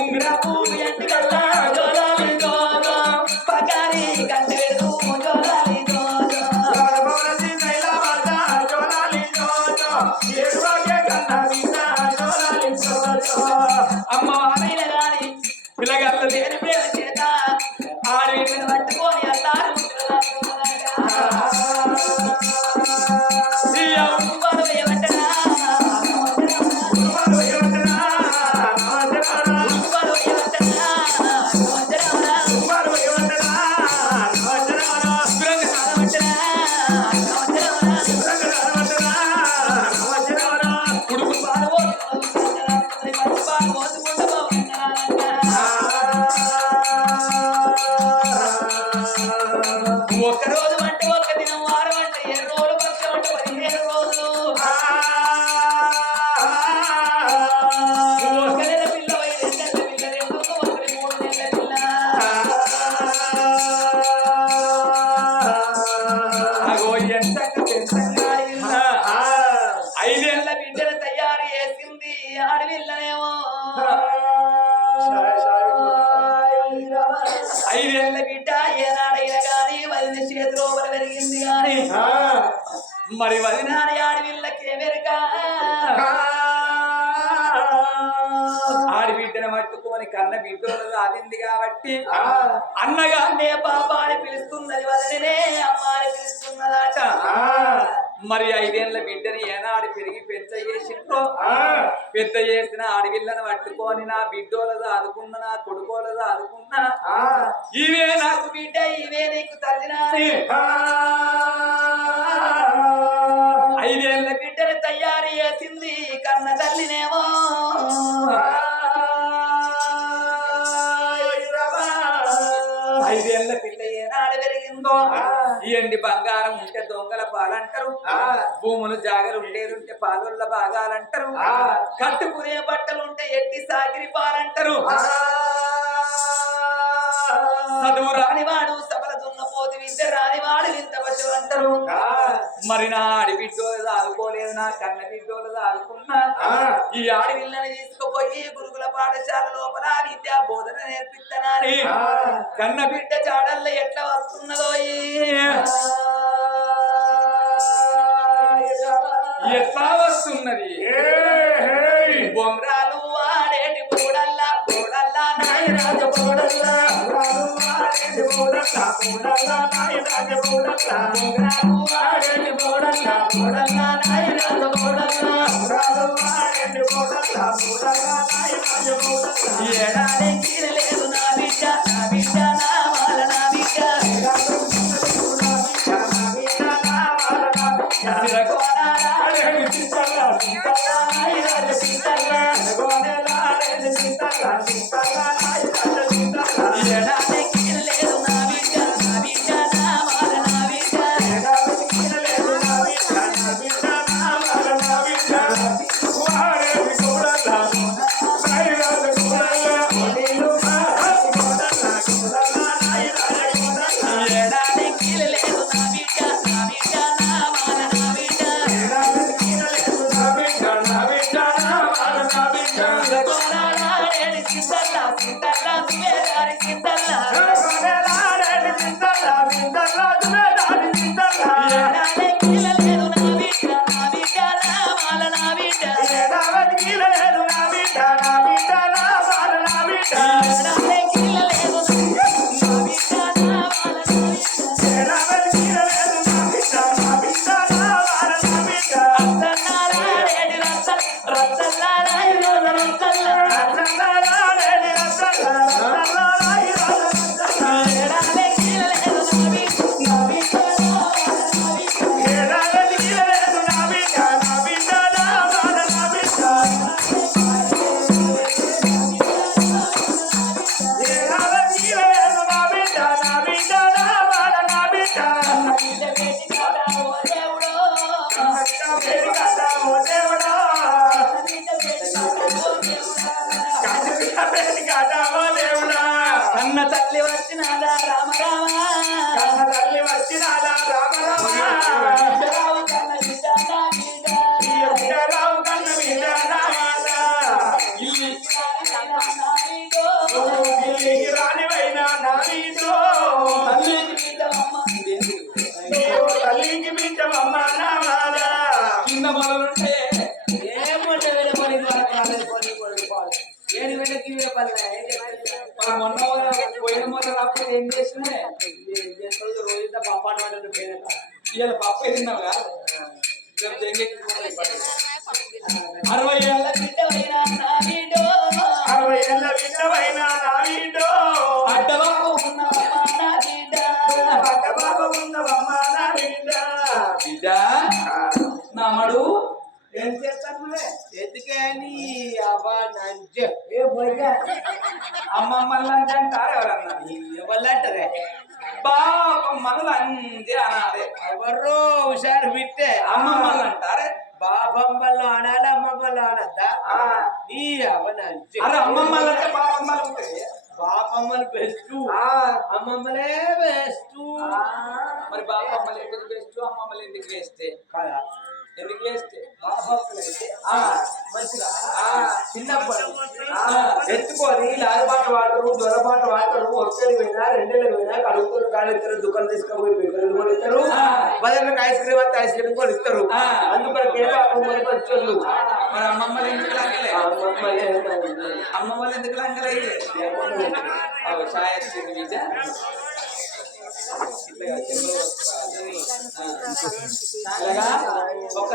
ఉంగరాపు ఎంటి కల్లా జోలాలి జోజో పగారి కంటెడు జోలాలి జోజో బౌరసి నైలాబాద జోలాలి జోజో ఏడువాగే కన్నవిన జోలాలి జోజో అమ్మ వారైన గాని పిల్లగాళ్ళు లేని ప్రేమ చేత ఆడవిని పట్టుకొని అల్లారు ఒక్కరోజు అంటే ఒక్క దినం వారం అంటే 7 రోజులు పక్షం అంటే 15 రోజులు ఒక్క నెల పిల్ల 5 నెలల పిల్ల 2 ఒకటి 3 నెలల పిల్ల అగో ఎంతగా 5 ఏళ్ల బిడ్డను తయారు చేసింది ఆడవిల్లనేమో 5 ఏళ్ల బిడ్డ ఏనాడైనా గాని వదిన చేతిలో పెరిగింది గాని మరి వదినాడి ఆడవిల్లకేమెరక ఆడబిడ్డను పట్టుకొని కన్న బిడ్డలు ఆదింది కాబట్టి అన్నగా నే పాప అని పిలుస్తున్నది వదిననే అమ్మ అని పిలుస్తున్నదట మరి 5 ఏళ్ల బిడ్డని ఏనాడు పెరిగి పెద్ద చేసిందో పెద్ద చేసిన ఆడవిల్లను పట్టుకొని నా బిడ్డోలది ఆదుకున్నా నా కొడుకోలది ఆదుకున్నా ఇవే నాకు బిడ్డ ఇవే నీకు తల్లినా 5 ఏళ్ల బిడ్డని తయారు చేసింది కన్న తల్లినేమో 5 ఏళ్ల పిల్ల ఏనాడు పెరిగిందో ఎండి బంగారం ఉంటే దొంగల పాలంటారు భూములు జాగలు ఉండేదుంటే పాలొల్ల భాగాలంటారు కట్టుకునే బట్టలు ఉంటే ఎట్టి సాకిరి పాలంటారు చదువు రానివాడు సబల దున్నపోతు విద్య రానివాడు వింత పశు అంటారు మరి నా ఆడిబిడ్డోలు ఆదుకోలేదు నా కన్న బిడ్డోలు ఆదుకున్నా ఈ ఆడవిల్లని తీసుకుపోయి గురుకుల పాఠశాల లోపల విద్యా బోధన నేర్పిస్తానని కన్న బిడ్డ చాడల్లో ఎట్లా వస్తున్నదో ఎట్లా వస్తున్నది బొంగరాలు ఆడేటి బోడల్లా బోడల్లా నాయరాజ బోడల్లా బొంగరాలు ఆడేటి బోడల్లా బోడల్లా నాయరాజ బోడల్లా ఏడాది లేదు నా బిడ్డ నా వాళ్ళ నా బిడ్డ కన్న తల్లి వచ్చినాదా రామ రామ కన్న తల్లి వచ్చినాదా రామ రామ రావు కన్న బిడ్డ నా బిడ్డ రావు కన్న బిడ్డ నా ఇల్లు నువ్వు ఢిల్లీకి రానివైనా నా వీటో నీవు తల్లికి బిడ్డవమ్మ నా బాధ కింద మొదలుంటే మొన్న పోయిన మొన్న రాకపోతే ఏం చేసినా రోజంతా పప్పాడు ఇవాళ పప్పు తిన్నావు కదా 60 ఏళ్ళ బిడ్డవైనా నా వీడో 60 ఏళ్ళ బిడ్డవైనా నా వీటో అడ్డబాబు ఉన్నవమ్మా నా బిడ్డ బాబు ఉన్నవమ్మ నా బిడ్డ బిడ్డ నామడు ఏం చేస్తాను ఎందుకని అవ్వా నంజ ఏ పోయా అమ్మమ్మల్ని అంటారు ఎవరన్నా ఎవరంటారే బాపమ్మలు అంది అనాలి ఎవరో హుషారు బిట్టే అమ్మమ్మలు అంటారే బాబమ్మల్లో ఆడాలి అమ్మమ్మల్లో ఆడద్దా నీ అవనంజ అరే అమ్మమ్మలు అంటే బాపమ్మలు ఉంటాయి బాపమ్మలు బెస్ట్ అమ్మమ్మలే బెస్ట్ మరి బాపమ్మలు ఎందుకు బెస్ట్ అమ్మమ్మలు ఎందుకు వేస్తే కదా ఎందుకు వేస్తే బాపమ్మలు అయితే మంచిగా చిన్నప్పుడు ఎత్తుకొని లాగబాట వాడతారు దొరబాట వాడతారు వచ్చేది పోయినా 2 నెలలు పోయినా కడుగుతారు కాడెత్తారు దుకాణం తీసుకుపోయి పిల్లలు కూడా ఇస్తారు బజార్లకు ఐస్ క్రీమ్ వస్తే ఐస్ క్రీమ్ కూడా ఇస్తారు అందుకని వచ్చోళ్ళు మరి అమ్మమ్మలు ఎందుకు లంగలే అమ్మమ్మలు ఎందుకు లంగలే ఛాయ్ వచ్చింది బిడ్డ ఇట్లా ఒక